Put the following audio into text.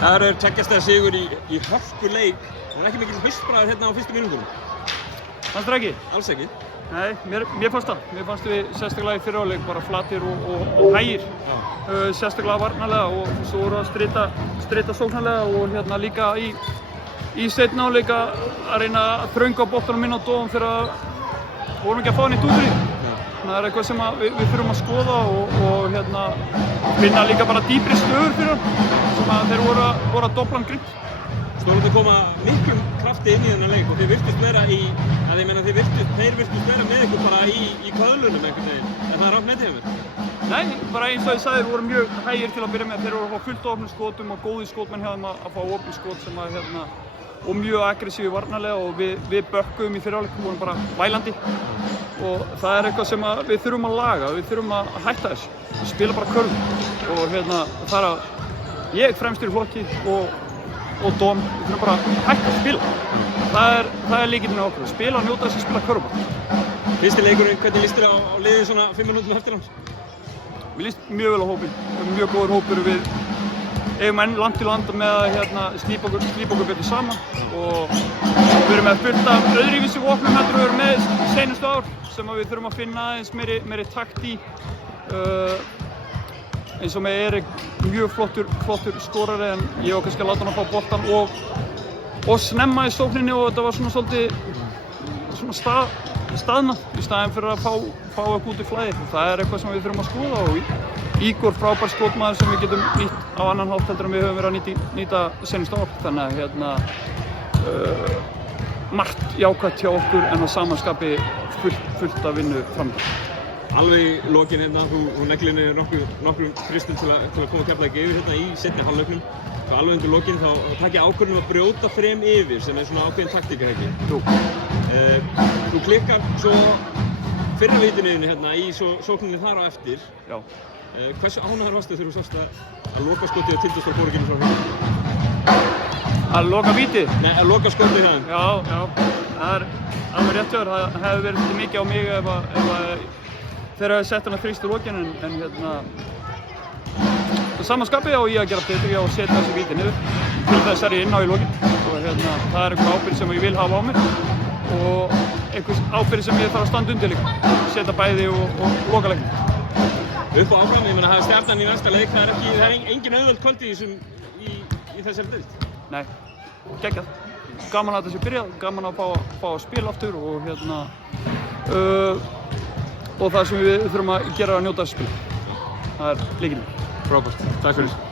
Það er tveggjastaða sigur í hörkuleik. Það ekki mikil haustbragð hérna á fyrstu mínútunum. Fannst þér ekki? Alls ekki. Nei, mér fannst það. Mér fannst við sérstaklega í fyrri hálfleik bara flatir og hægir. Sérstaklega varnarlega og svo voru að strita sóknarlega og hérna líka í seinni hálfleik að reyna að þrönga boltanum inn á dóum þegar vorum ekki að fá hann í dúdri. Það er eitthvað sem við þurfum að skoða og hérna finna líka bara dýpri stöður fyrir hann sem að þeir voru að dobla hann grimmt. Stórnum að koma miklum krafti inn í þennan leik og þeir virtust vera þeir virtust vera með ykkur bara í köðlunum einhvern veginn. Er það rátt með þeim? Nei, bara eins og ég sagði, við vorum mjög hægir til að byrja með. Þeir voru að fá fullt af opnum skotum og góði skotmenn hjá þeim að fá opnum skot sem að hérna og mjög aggressífi varnarlega og við bökkuðum í fyrri hálfleik, við vorum bara vælandi og það er eitthvað sem við þurfum að laga, við þurfum að hætta þessu, við spila bara körfu og hérna það er að ég fremstur í flokki og Dóm, við þurfum bara að hætta að spila. Það er lykillinn á okkur, spila og njóta þess að spila körfu. Fyrsti leikurinn, hvernig líst þér á liðið svona 5 minútum eftir hans? Mér líst mjög vel á hópinn, mjög góður hópur við eigum enn land til landa með að hérna, slípa okkur betur saman og við erum með fullt af öðruvísi vopnum heldur við erum með seinustu ár sem við þurfum að finna aðeins meiri takt í eins og með Erik mjög flottur skorari en ég var kannski að láta hann að fá boltan og snemma í sókninni og þetta var svona svolítið svona staðnað í staðinn fyrir að fá eitthvað út í flæði. Það er eitthvað sem við þurfum að skoða og Ígor frábær skotmaður sem við getum nýtt á annan hátt heldur en við höfum verið að nýta seinustu ár. Þannig að hérna margt jákvætt hjá okkur en á samanskapi fullt af vinnu framöndan. Alveg í lokin hérna, þú neglir niður nokkrum fristum til að koma Keflavík yfir hérna í seinni hálfleiknum. Svo alveg undir lokin þá takk ég ákvörðun að brjóta þrem yfir sem er svona ákveðin taktík, ekki? Jú. Þú klikkar svo fyrra vitiniðinu hérna í sókninni þar á eftir. Já. Hversu ánægður varstu þegar þú sást að loka skotið á Tindastóls fóringinu frá hérna? Að loka vítið? Nei, að loka skotið hérna. Já. Það er alveg rétt hjá þér. Það hefði verið til mikið á mig ef þeir hefði sett hann að þrýst í lokin en hérna á sama skapi á ég að gera betur, ég á að setja þessi víti niður til þess er ég inn á í lokin og hérna það er einhver ábyrgð sem ég vil hafa á mér og einhver ábyrgð sem ég þarf að standa undir líka, setja bæði og loka leikinn. Upp og áfram, ég meina það er stefnan í næsta leik, það er engin auðveld kvöld í þessari deild. Nei, geggjað. Gaman að þessi byrjað, gaman að fá að spila aftur og hérna og það sem við þurfum að gera er að njóta þessu spil. Það er lykillinn. Frábært, takk fyrir.